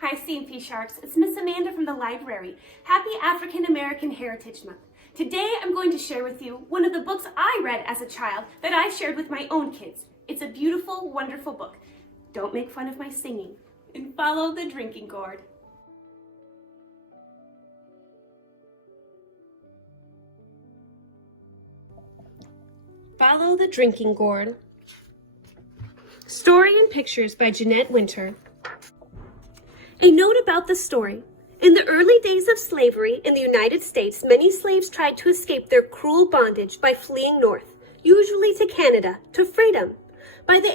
Hi, CMP Sharks. It's Miss Amanda from the library. Happy African American Heritage Month. Today I'm going to share with you one of the books I read as a child that I shared with my own kids. It's a beautiful, wonderful book. Don't make fun of my singing and follow the drinking gourd. Follow the Drinking Gourd. Story and pictures by Jeanette Winter. A note about the story. In the early days of slavery in the United States, many slaves tried to escape their cruel bondage by fleeing north, usually to Canada, to freedom. By the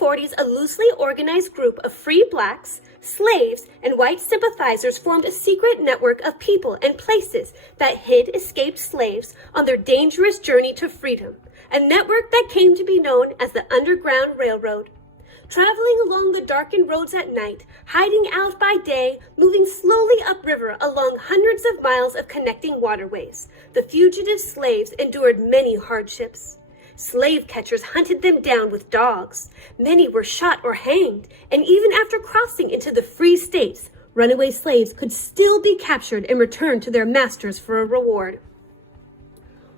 1840s, a loosely organized group of free blacks, slaves, and white sympathizers formed a secret network of people and places that hid escaped slaves on their dangerous journey to freedom, a network that came to be known as the Underground Railroad. Traveling along the darkened roads at night, hiding out by day, moving slowly upriver along hundreds of miles of connecting waterways, the fugitive slaves endured many hardships. Slave catchers hunted them down with dogs. Many were shot or hanged, and even after crossing into the free states, runaway slaves could still be captured and returned to their masters for a reward.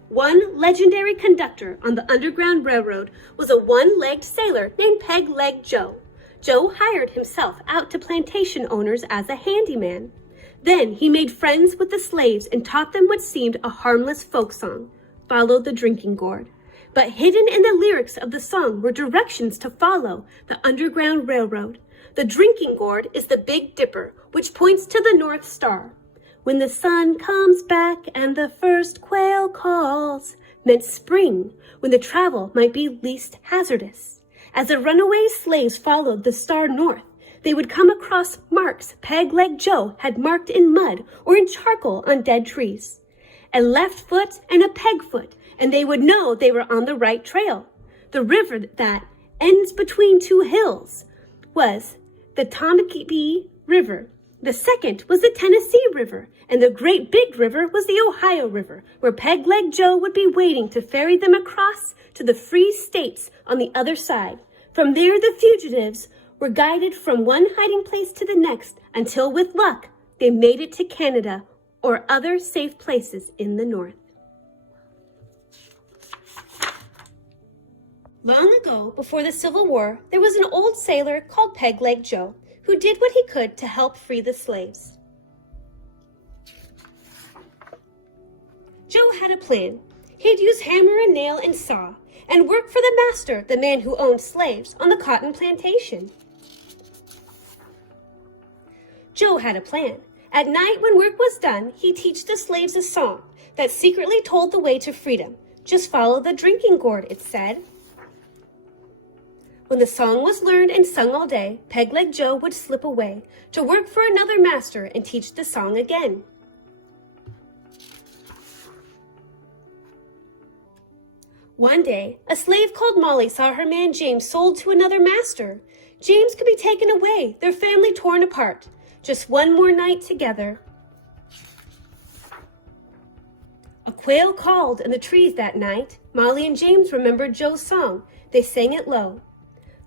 One legendary conductor on the Underground Railroad was a one-legged sailor named Peg-Leg Joe. Joe hired himself out to plantation owners as a handyman. Then he made friends with the slaves and taught them what seemed a harmless folk song, Follow the Drinking Gourd. But hidden in the lyrics of the song were directions to follow the Underground Railroad. The drinking gourd is the Big Dipper, which points to the North Star. When the sun comes back and the first quail calls, meant spring, when the travel might be least hazardous. As the runaway slaves followed the star north, they would come across marks Peg-Leg Joe had marked in mud or in charcoal on dead trees. A left foot and a peg foot, and they would know they were on the right trail. The river that ends between two hills was the Tombigbee River. The second was the Tennessee River, and the Great Big River was the Ohio River, where Peg-Leg Joe would be waiting to ferry them across to the free states on the other side. From there, the fugitives were guided from one hiding place to the next until, with luck, they made it to Canada or other safe places in the north. Long ago, before the Civil War, there was an old sailor called Peg-Leg Joe, who did what he could to help free the slaves. Joe had a plan. He'd use hammer and nail and saw and work for the master, the man who owned slaves, on the cotton plantation. Joe had a plan. At night when work was done, he'd teach the slaves a song that secretly told the way to freedom. Just follow the drinking gourd, it said. When the song was learned and sung all day, Peg-Leg Joe would slip away to work for another master and teach the song again. One day, a slave called Molly saw her man James sold to another master. James could be taken away, their family torn apart. Just one more night together. A quail called in the trees that night. Molly and James remembered Joe's song. They sang it low.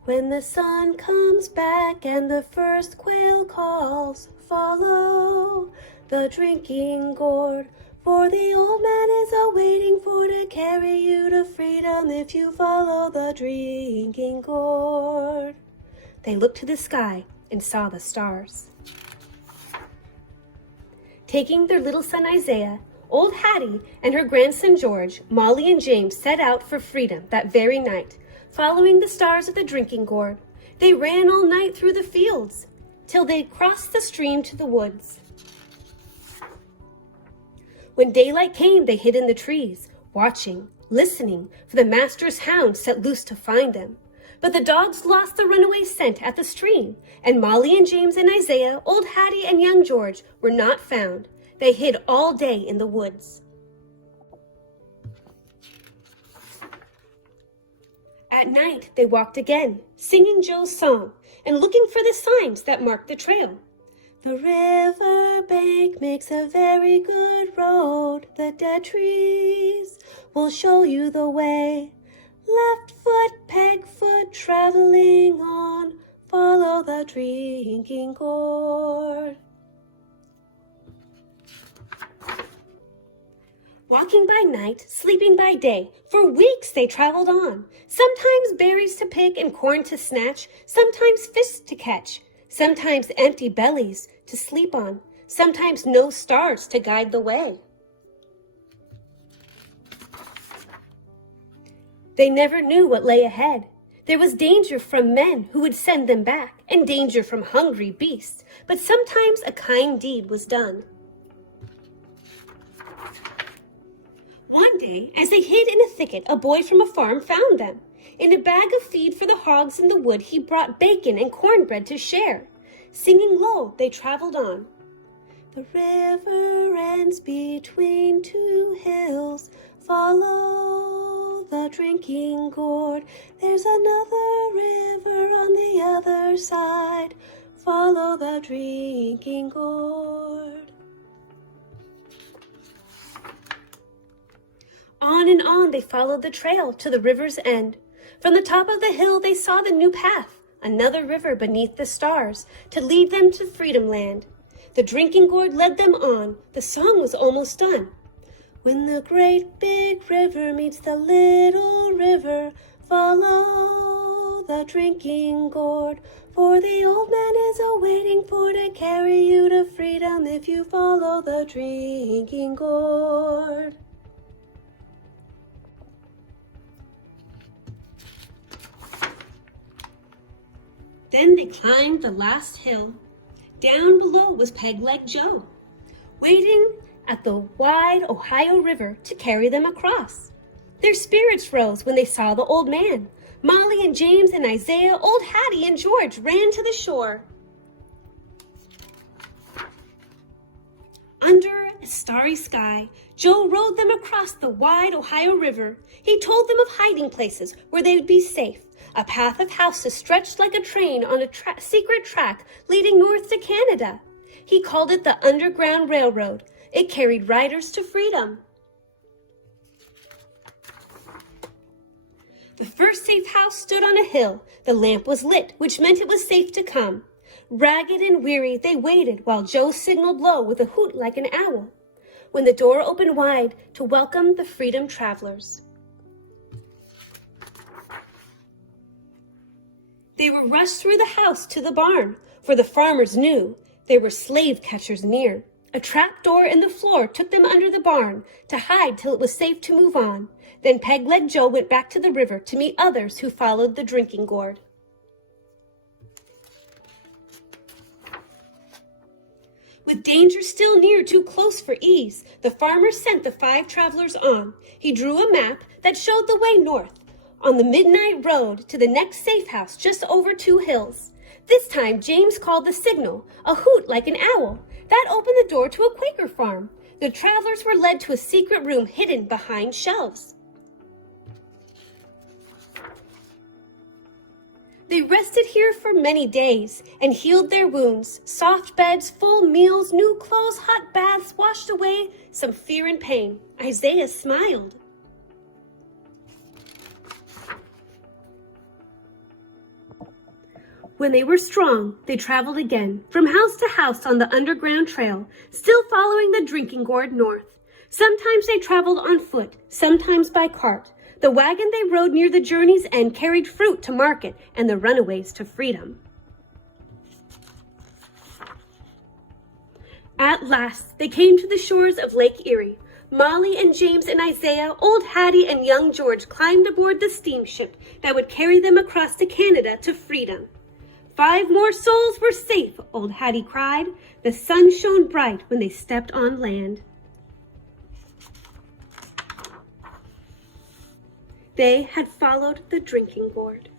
When the sun comes back and the first quail calls, follow the drinking gourd, for the old man is a-waiting for to carry you to freedom if you follow the drinking gourd. They looked to the sky and saw the stars. Taking their little son Isaiah, old Hattie, and her grandson George, Molly and James set out for freedom that very night. Following the stars of the drinking gourd, they ran all night through the fields till they crossed the stream to the woods. When daylight came, they hid in the trees, watching, listening for the master's hounds set loose to find them. But the dogs lost the runaway scent at the stream, and Molly and James and Isaiah, old Hattie and young George were not found. They hid all day in the woods. At night, they walked again, singing Joe's song and looking for the signs that marked the trail. The river bank makes a very good road. The dead trees will show you the way. Left foot, peg foot, traveling on. follow the drinking gourd. Walking by night, sleeping by day, for weeks they traveled on. Sometimes berries to pick and corn to snatch, sometimes fish to catch, sometimes empty bellies to sleep on, sometimes no stars to guide the way. They never knew what lay ahead. There was danger from men who would send them back, and danger from hungry beasts, but sometimes a kind deed was done. One day, as they hid in a thicket, a boy from a farm found them. In a bag of feed for the hogs in the wood, he brought bacon and cornbread to share. Singing low, they traveled on. The river ends between two hills. Follow the drinking gourd. There's another river on the other side. Follow the drinking gourd. On and on they followed the trail to the river's end. From the top of the hill they saw the new path, another river beneath the stars, to lead them to Freedom Land. The drinking gourd led them on. The song was almost done. When the great big river meets the little river, follow the drinking gourd. For the old man is a-waiting for to carry you to freedom if you follow the drinking gourd. Then they climbed the last hill. Down below was Peg-Leg Joe, waiting at the wide Ohio River to carry them across. Their spirits rose when they saw the old man. Molly and James and Isaiah, old Hattie and George ran to the shore. Under a starry sky, Joe rowed them across the wide Ohio River. He told them of hiding places where they would be safe. A path of houses stretched like a train on a secret track leading north to Canada. He called it the Underground Railroad. It carried riders to freedom. The first safe house stood on a hill. The lamp was lit, which meant it was safe to come. Ragged and weary, they waited while Joe signaled low with a hoot like an owl, when the door opened wide to welcome the freedom travelers. They were rushed through the house to the barn, for the farmers knew there were slave catchers near. A trap door in the floor took them under the barn to hide till it was safe to move on. Then Peg-Leg Joe went back to the river to meet others who followed the drinking gourd. With danger still near, too close for ease, the farmer sent the 5 travelers on. He drew a map that showed the way north, on the midnight road to the next safe house just over 2 hills. This time James called the signal, a hoot like an owl. That opened the door to a Quaker farm. The travelers were led to a secret room hidden behind shelves. They rested here for many days and healed their wounds. Soft beds, full meals, new clothes, hot baths washed away some fear and pain. Isaiah smiled. When they were strong, they traveled again, from house to house on the underground trail, still following the drinking gourd north. Sometimes they traveled on foot, sometimes by cart. The wagon they rode near the journey's end carried fruit to market and the runaways to freedom. At last, they came to the shores of Lake Erie. Molly and James and Isaiah, old Hattie and young George climbed aboard the steamship that would carry them across to Canada to freedom. 5 more souls were safe, old Hattie cried. The sun shone bright when they stepped on land. They had followed the drinking gourd.